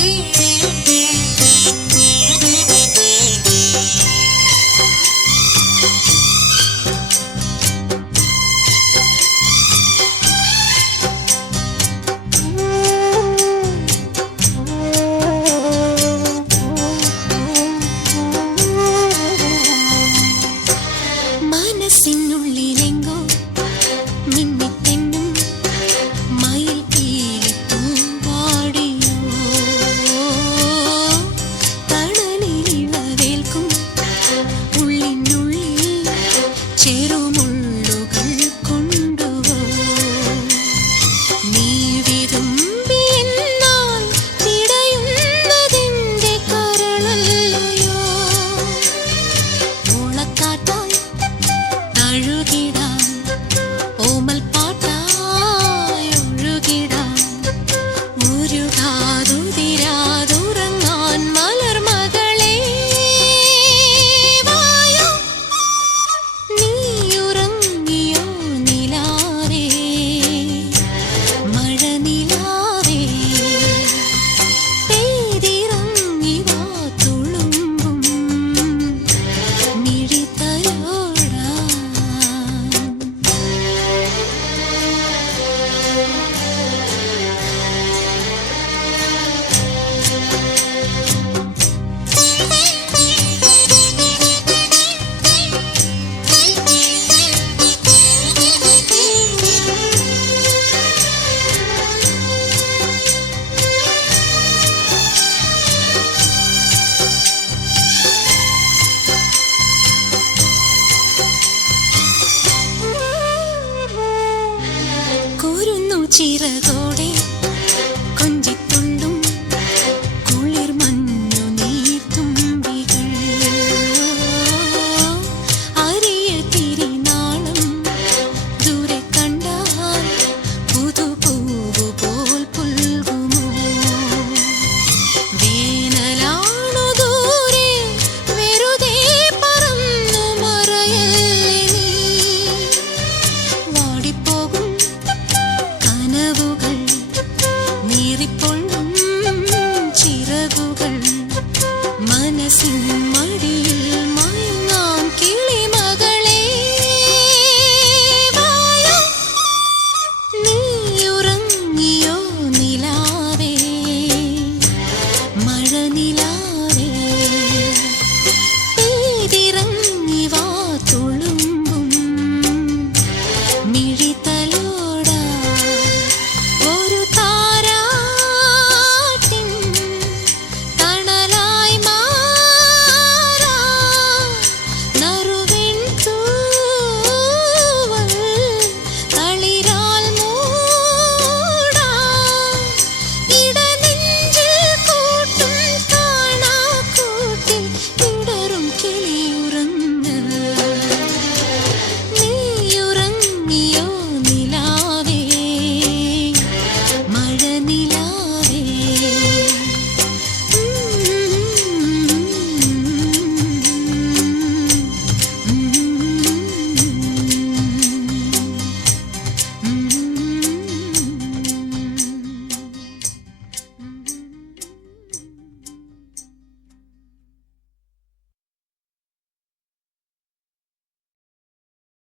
me. ചിറകോടെ sing